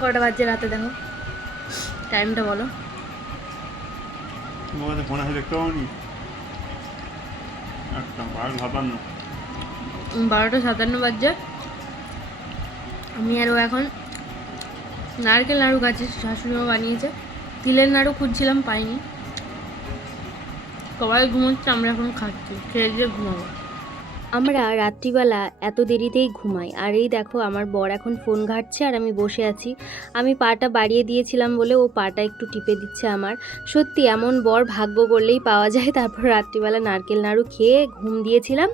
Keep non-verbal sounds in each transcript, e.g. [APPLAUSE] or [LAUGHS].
কটা বাজছে রাতে দেখো? টাইমটা বলো। তোমার ফোন আছে দেখতে পাবনি একটা আর ভাবান বারোটা সাতান্ন বাজছে। আমি আর ও এখন নারকেল নাড়ু খাচ্ছি শাশুড়িমা বানিয়েছে। তিলের নাড়ু খুঁজছিলাম পাইনি। সবাই ঘুমোচ্ছে আমরা এখন খাচ্ছি। খেয়ে দিয়ে ঘুমাবো। আমরা রাত্রিবেলা এত দেরিতেই ঘুমাই। আর এই দেখো, আমার বর এখন ফোন ঘাটছে আর আমি বসে আছি। আমি পাটা বাড়িয়ে দিয়েছিলাম বলে ও পাটা একটু টিপে দিচ্ছে আমার। সত্যি, এমন বর ভাগ্য করলেই পাওয়া যায়। [LAUGHS] তারপর রাত্রিবেলা নারকেল নাড়ু খেয়ে ঘুম দিয়েছিলাম।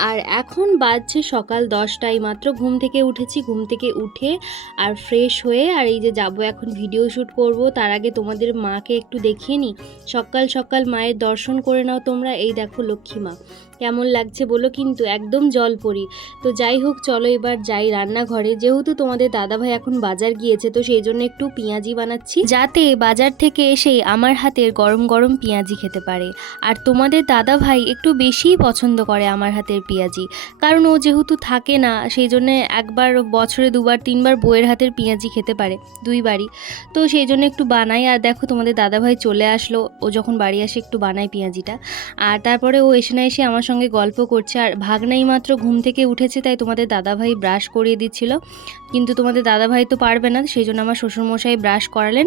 আর এখন বাজছে সকাল দশটায় মাত্র। ঘুম থেকে উঠেছি। ঘুম থেকে উঠে আর ফ্রেশ হয়ে আর এই যে যাব এখন ভিডিও শ্যুট করব। তার আগে তোমাদের মাকে একটু দেখিয়ে নিই সকাল সকাল মায়ের দর্শন করে নাও তোমরা। এই দেখো লক্ষ্মী মা। কেমন লাগছে বলো কিন্তু একদম জল পরি তো যাই হোক, চলো এবার যাই রান্নাঘরে। যেহেতু তোমাদের দাদাভাই এখন বাজার গিয়েছে, তো সেই জন্য একটু পেঁয়াজি বানাচ্ছি। যাতে বাজার থেকে এসে আমার হাতের গরম গরম পেঁয়াজি খেতে পারে। আর তোমাদের দাদাভাই একটু বেশিই পছন্দ করে আমার হাতের পেঁয়াজি। কারণ ও যেহেতু থাকে না, সেই জন্য একবার বছরে দুবার, তিনবার বইয়ের হাতের পেঁয়াজি খেতে পারে, দুইবারই। তো সেই জন্য একটু বানাই। আর দেখো, তোমাদের দাদাভাই চলে আসলো। ও যখন বাড়ি আসে, একটু বানাই পেঁয়াজিটা। আর তারপরে ও এসে না এসে আমার সঙ্গে গল্প করছে। আর ভাগনাই মাত্র, ঘুম থেকে উঠেছে, তাই তোমাদের দাদাভাই ব্রাশ করিয়ে দিচ্ছিল। কিন্তু তোমাদের দাদাভাই তো পারবে না সেই জন্য আমার শ্বশুরমশাই ব্রাশ করালেন।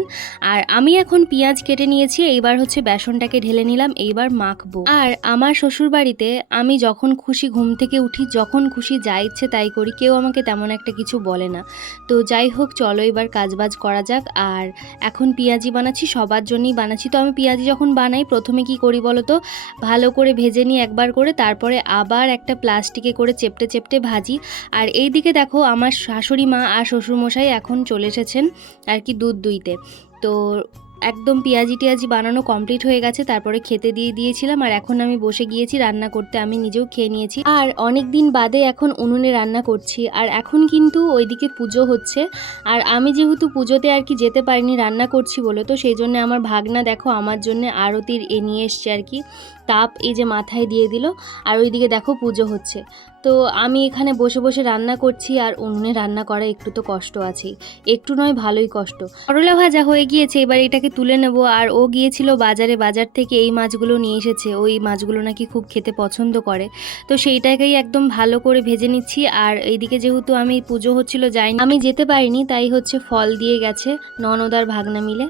আর আমি এখন পেঁয়াজ কেটে নিয়েছি, এইবার হচ্ছে বেসনটাকে ঢেলে নিলাম, এইবার মাখবো। আর আমার শ্বশুর বাড়িতে আমি যখন খুশি ঘুম থেকে উঠি, যখন খুশি যা ইচ্ছে তাই করি, কেউ আমাকে তেমন একটা কিছু বলে না। তো যাই হোক, চলো এবার কাজবাজ করা যাক। আর এখন পেঁয়াজি বানাচ্ছি, সবার জন্যই বানাচ্ছি। তো আমি পেঁয়াজি যখন বানাই, প্রথমে কি করি বলো তো? ভালো করে ভেজে নিই একবার করে, তারপরে আবার একটা প্লাস্টিকে করে চেপটে চেপটে ভাজি। আর এই দিকে দেখো আমার শাশুড়ি মা আর শ্বশুরমশাই এখন চলে এসেছেন আর কি দুধ দুইতে। তো একদম পেঁয়াজি টিয়াজি বানানো কমপ্লিট হয়ে গেছে, তারপরে খেতে দিয়ে দিয়েছিলাম, আর এখন আমি বসে গিয়েছি রান্না করতে, আমি নিজেও খেয়ে নিয়েছি। আর অনেক দিন বাদে এখন উনুনে রান্না করছি, আর এখন কিন্তু ওইদিকে পুজো হচ্ছে। আর আমি যেহেতু পুজোতে আর কি যেতে পারিনি, রান্না করছি বলে, তো সেই জন্য আমার ভাগনা দেখো, আমার জন্য আরতির এ নিয়ে এসছে আর কি, তাপ এই যে মাথায় দিয়ে দিল, আর ওইদিকে দেখো পুজো হচ্ছে। তো আমি এখানে বসে বসে রান্না করছি আর উনুনে রান্না করা একটু তো কষ্ট আছেই। একটু নয়, ভালোই কষ্ট। করলা ভাজা হয়ে গিয়েছে, এবার এটাকে তুলে নেব। আর ও গিয়েছিল বাজারে, বাজার থেকে এই মাছগুলো নিয়ে এসেছে। ওই মাছগুলো নাকি খুব খেতে পছন্দ করে। তো সেইটাকেই একদম ভালো করে ভেজে নিচ্ছি। আর এইদিকে যেহেতু আমি পুজো হচ্ছিল, যাইনি। আমি যেতে পারিনি, তাই হচ্ছে ফল দিয়ে গেছে ননদার ভাগনা মিলে।